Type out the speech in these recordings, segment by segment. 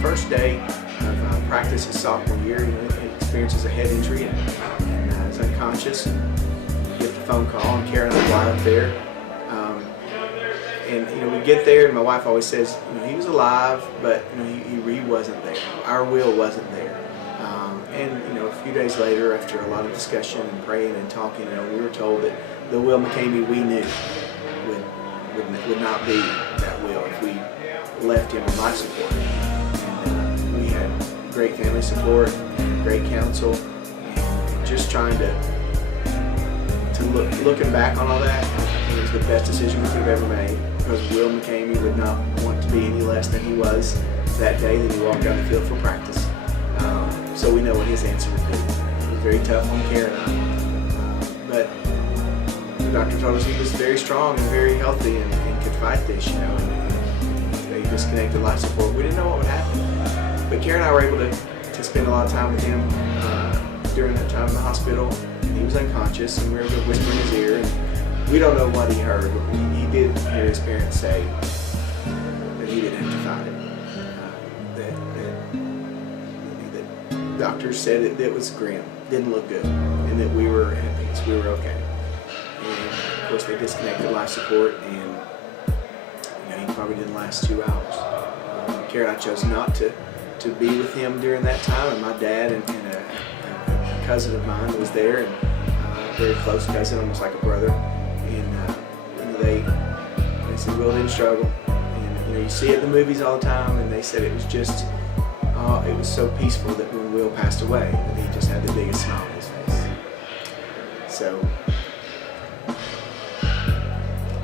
first day of practice his sophomore year, he experiences a head injury and is unconscious. We get the phone call, and Karen and I fly up there. And we get there, and my wife always says, he was alive, but he wasn't there. Our will wasn't there. And a few days later, after a lot of discussion and praying and talking, we were told that the Will McCamey we knew would not be that Will if we left him in life support. And we had great family support, great counsel, and just trying to looking back on all that, it was the best decision we could have ever made, because Will McCamey would not want to be any less than he was that day that he walked out the field for practice. So we know what his answer would be. It was very tough on Karen and I. But the doctor told us he was very strong and very healthy and could fight this, and they disconnected life support. We didn't know what would happen. But Karen and I were able to spend a lot of time with him during that time in the hospital. He was unconscious, and we were able to whisper in his ear. And we don't know what he heard, but he did hear his parents say that he didn't have to fight it. That doctors said it was grim, didn't look good, and that we were at peace, we were okay. And of course, they disconnected life support, and he probably didn't last 2 hours. Karen and I chose not to be with him during that time, and my dad and a cousin of mine was there, and a very close cousin, almost like a brother. And they said Will didn't struggle, and you see it in the movies all the time. And they said it was just, it was so peaceful that when Will passed away, that he just had the biggest smile on his face. So,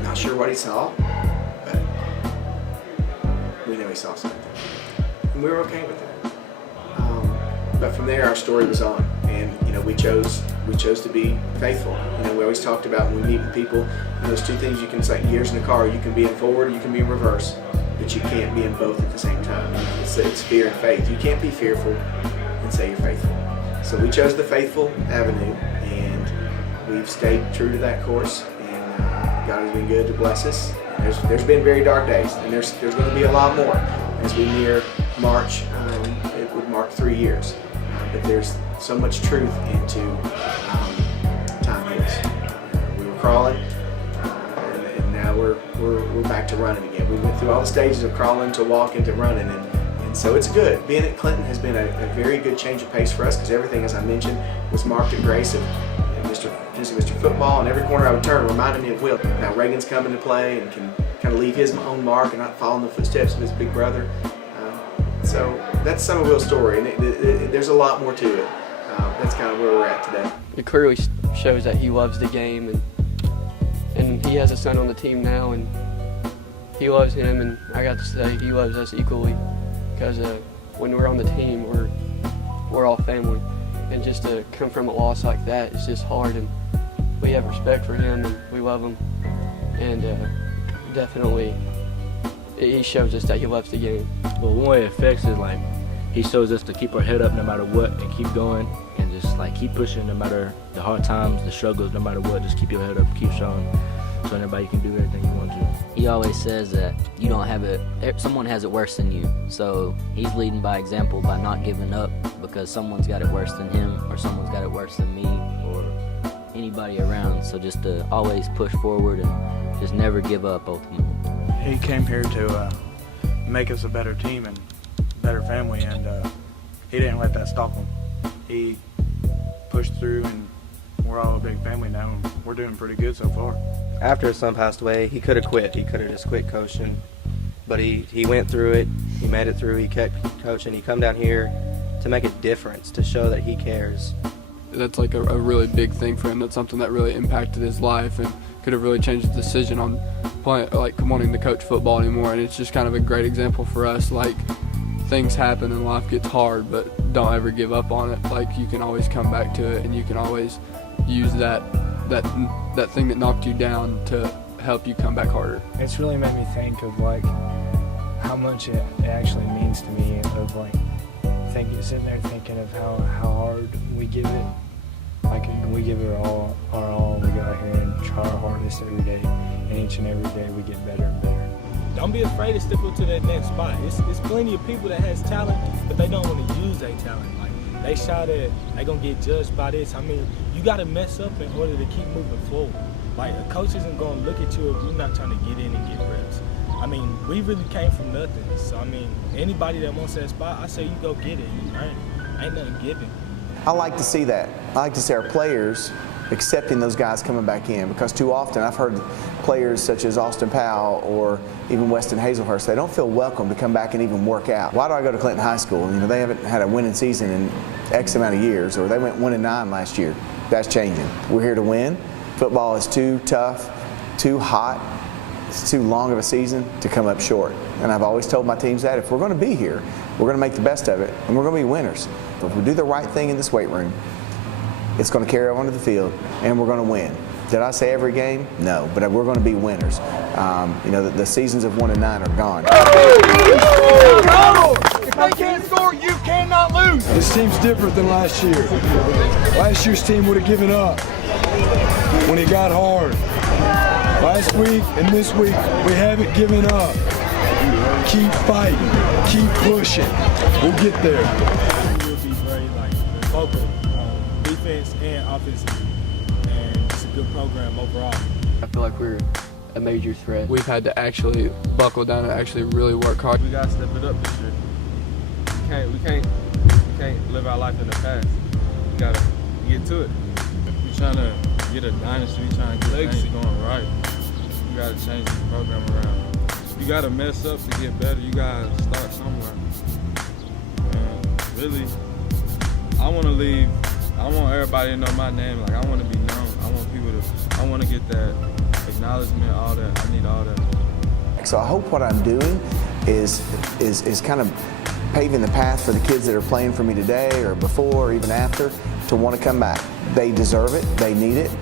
not sure what he saw, but we know he saw something, and we were okay with that. But from there, our story was on, and we chose to be faithful. We always talked about when we meet with people, those two things you can say. Gears in a car, you can be in forward, or you can be in reverse, but you can't be in both at the same time. It's fear and faith. You can't be fearful and say you're faithful. So we chose the faithful avenue, and we've stayed true to that course. And God has been good to bless us. There's been very dark days, and there's going to be a lot more as we near March. It would mark 3 years. But there's so much truth into Time Heals. We were crawling, and now we're back to running again. We went through all the stages of crawling to walking to running, and so it's good. Being at Clinton has been a very good change of pace for us, because everything, as I mentioned, was marked at grace of Mr. Football, and every corner I would turn reminded me of Will. Now Reagan's coming to play and can kind of leave his own mark and not follow in the footsteps of his big brother. So that's some of Will's story, and there's a lot more to it. That's kind of where we're at today. It clearly shows that he loves the game, and he has a son on the team now, and he loves him, and I got to say he loves us equally, because when we're on the team, we're all family, and just to come from a loss like that, it's just hard, and we have respect for him, and we love him, and definitely he shows us that he loves the game. But one way it affects is he shows us to keep our head up no matter what, and keep going, and just keep pushing no matter the hard times, the struggles, no matter what. Just keep your head up, keep showing everybody you can do everything you want to. He always says that you don't have it, someone has it worse than you. So he's leading by example by not giving up, because someone's got it worse than him, or someone's got it worse than me, or anybody around. So just to always push forward and just never give up ultimately. He came here to make us a better team and better family, and he didn't let that stop him. He pushed through, and we're all a big family now, and we're doing pretty good so far. After his son passed away, he could have quit. He could have just quit coaching, but he went through it. He made it through. He kept coaching. He come down here to make a difference, to show that he cares. That's a really big thing for him. That's something that really impacted his life and could have really changed his decision on playing, wanting to coach football anymore. And it's just kind of a great example for us. Things happen and life gets hard, but don't ever give up on it. You can always come back to it, and you can always use that thing that knocked you down to help you come back harder. It's really made me think of how much it actually means to me, of sitting there thinking of how hard we give it. We give it our all. We go out here and try our hardest every day, and each and every day we get better and better. don't be afraid to step up to that next spot. It's plenty of people that has talent, but they don't want to use their talent. Like, they shot at, they gonna get judged by this. I mean, you gotta mess up in order to keep moving forward. Like, a coach isn't gonna look at you if you're not trying to get in and get reps. I mean, we really came from nothing. So, I mean, anybody that wants that spot, I say you go get it. You earn it. Ain't nothing given. I like to see that. I like to see our players accepting those guys coming back in, because too often I've heard players such as Austin Powell or even Weston Hazelhurst, they don't feel welcome to come back and even work out. Why do I go to Clinton High School? You know, they haven't had a winning season in X amount of years, or they went 1-9 last year. That's changing. We're here to win. Football is too tough, too hot, it's too long of a season to come up short. And I've always told my teams that if we're going to be here, we're going to make the best of it, and we're going to be winners. If we do the right thing in this weight room, it's going to carry over onto the field, and we're going to win. Did I say every game? No, but we're going to be winners. You know, the seasons of 1-9 are gone. If they can't score, you cannot lose. This team's different than last year. Last year's team would have given up when it got hard. Last week and this week, we haven't given up. Keep fighting, keep pushing. We'll get there. We'll be very focused on defense and offense, and it's a good program overall. I feel like we're a major threat. We've had to actually buckle down and actually really work hard. We gotta step it up this year. We can't live our life in the past. We gotta get to it. We're trying to get a dynasty. We're trying to get things going right. We gotta change the program around. You gotta mess up to get better. You gotta start somewhere. And really, I wanna leave. I want everybody to know my name. Like, I wanna be known. I wanna get that acknowledgement, all that. I need all that. So I hope what I'm doing is kind of paving the path for the kids that are playing for me today or before or even after to want to come back. They deserve it. They need it.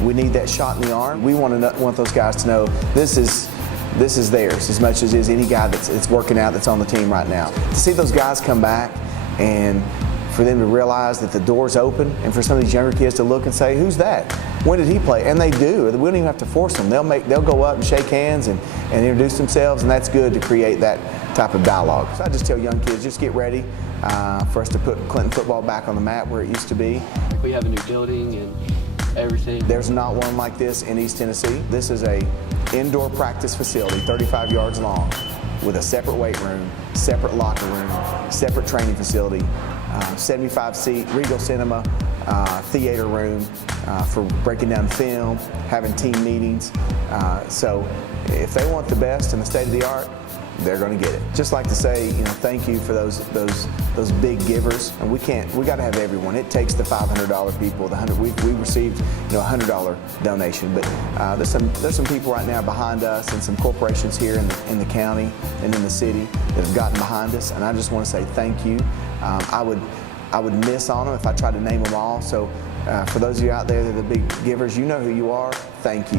We need that shot in the arm. We want those guys to know this is theirs as much as is any guy that's working out that's on the team right now. To see those guys come back and for them to realize that the door's open, and for some of these younger kids to look and say, who's that? When did he play? And they do. We don't even have to force them. They'll go up and shake hands and introduce themselves, and that's good to create that type of dialogue. So I just tell young kids, just get ready for us to put Clinton football back on the map where it used to be. We have a new building and everything. There's not one like this in East Tennessee. This is a indoor practice facility, 35 yards long, with a separate weight room, separate locker room, separate training facility, 75-seat Regal Cinema, theater room for breaking down film, having team meetings. So if they want the best and the state of the art, they're going to get it. Just like to say, thank you for those big givers. And we got to have everyone. It takes the $500 people. The $100. We received, a $100 donation. But there's some people right now behind us, and some corporations here in the county and in the city that have gotten behind us. And I just want to say thank you. I would miss on them if I tried to name them all. So for those of you out there that are the big givers, you know who you are. Thank you.